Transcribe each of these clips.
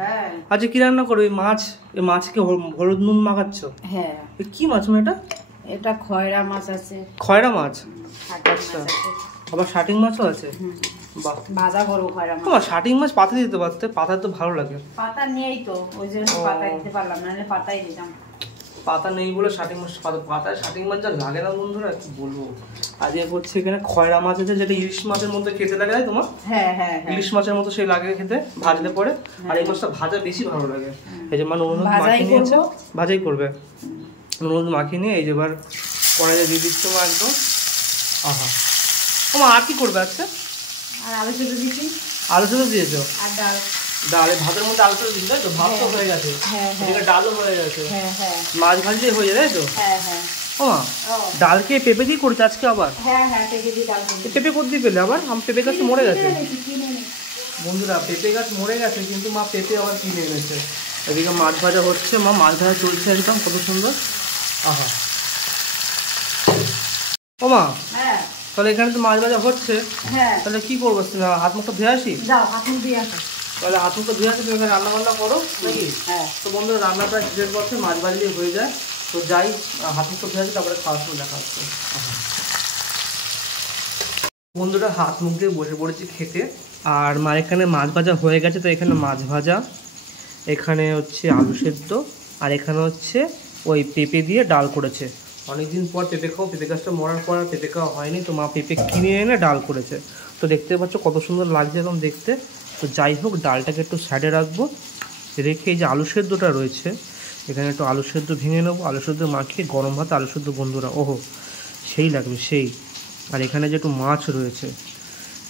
হ্যাঁ আচ্ছা কি রান্না করো? মাছ, এই মাছকে হলুদ নুন মাখাচ্ছ? হ্যাঁ। কি মাছ এটা? এটা খয়রা মাছ আছে। খয়রা মাছ? আচ্ছা। আবার শাটিং মাছও আছে? বাহ, ভাজা করবো খয়রা মাছ। তোমার শাটিং মাছ পাতা দিতে পারতে, পাতা তো ভালো লাগে। পাতা নেই তো, ওই জন্য পাতা দিতে পারলাম না, পাতাই দিতাম। পাতা নেই বলে শাটিং মাছ, পাতায় শাটিং মাছ যা লাগে না বন্ধুরা কি বলবো। আজ হচ্ছে এখানে খয়রা মাছ আছে, যেটা ইলিশ মাছের মধ্যে খেতে লাগে তাই তোমার? হ্যাঁ হ্যাঁ, ইলিশ মাছের মতো সেই লাগে খেতে ভাজলে পরে। আর এই মাছটা ভাজা বেশি ভালো লাগে। এই যে মানে নুন মাখিয়ে নিয়েছে, ভাজাই করবে। নুন মাখিয়ে নিয়ে এই যে এবার কড়াইয়ে দিয়ে দিচ্ছ মা একদম। আহা, তোমার আর কি করবে? আচ্ছা, আর আলু সেদ্ধ দিচ্ছি। আলু সেদ্ধ দিয়েছো? আর ডাল। ডালে ভাতের মধ্যে আলু সেদ্ধ দিন তাই তো? ভাত তো হয়ে গেছে, ডালও হয়ে গেছে, মাছ ভাজলেই হয়ে যায় তাই তো? ও মা, ডালকে পেঁপে দিয়ে করছে আজকে আবার? পেঁপে কোথায় পেলে আবার? আমার পেঁপে গাছ মরে গেছে বন্ধুরা, পেঁপে গাছ মরে গেছে, কিন্তু মা পেঁপে আবার কিনে এনেছে। এদিকে মাছ ভাজা হচ্ছে, মা মাছ ভাজা চলছে একদম কত সুন্দর। আহা, ও মা তাহলে এখানে তো মাছ ভাজা হচ্ছে, তাহলে কি করবো? হাত মুখটা ধুয়ে আসি? তাহলে হাত মুখটা ধুয়ে আসি, তুমি এখানে রান্না বান্না করো নাকি? তো বন্ধুরা রান্না প্রায় শেষের পথে, মাছ ভাজলেই হয়ে যায়। তো যাই, হাত মুখটা ধুয়ে আসি, তারপরে খাওয়ার সময় দেখা হচ্ছে। বন্ধুরা হাত মুখ দিয়ে বসে পড়েছি খেতে। আর মা এখানে মাছ ভাজা হয়ে গেছে, তো এখানে মাছ ভাজা, এখানে হচ্ছে আলু সেদ্ধ, আর এখানে হচ্ছে ওই পেঁপে দিয়ে ডাল করেছে। অনেকদিন পর পেঁপে খাও, পেঁপে গাছটা মরার পর আর পেঁপে খাওয়া হয়নি, তো মা পেঁপে কিনে এনে ডাল করেছে। তো দেখতে পাচ্ছ কত সুন্দর লাগছে এখন দেখতে। তো যাই হোক, ডালটাকে একটু সাইডে রাখবো, রেখে এই যে আলু সেদ্ধটা রয়েছে এখানে একটু আলু সেদ্ধ ভেঙে নেবো। আলু সেদ্ধ মাখিয়ে গরম ভাত আলু সেদ্ধ বন্ধুরা, ওহো সেই লাগবে সেই। আর এখানে যে একটু মাছ রয়েছে,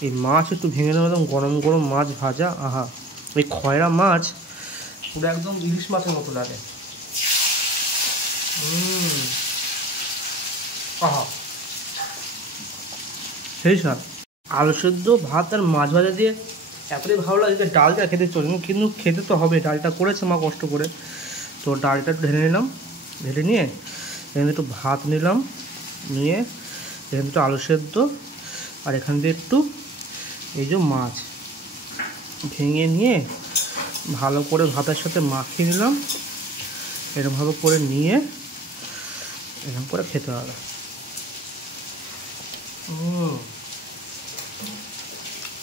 এই মাছ একটু ভেঙে নেবো, একদম গরম গরম মাছ ভাজা। আহা, এই খয়রা মাছ পুরো একদম ইলিশ মাছের মতো লাগে। আহা, সেই স্বাদ। আলু সেদ্ধ ভাত আর মাছ ভাজা দিয়ে এতটাই ভালো লাগে যে ডালটা খেতে চলে, কিন্তু খেতে তো হবে, ডালটা করেছে মা কষ্ট করে। তো ডালটা একটু ঢেলে নিলাম, ঢেলে নিয়ে এখানে একটু ভাত নিলাম, নিয়ে এখানে একটু আলু সেদ্ধ, আর এখান দিয়ে একটু এই যে মাছ ভেঙে নিয়ে ভালো করে ভাতের সাথে মাখিয়ে নিলাম। এরকমভাবে করে নিয়ে এরকম করে খেতে হবে।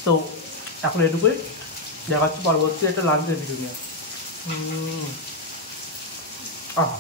তো এখন এটুকুই, দেখাচ্ছি পরবর্তী একটা লাঞ্চের ভিডিও নিয়ে। আহা।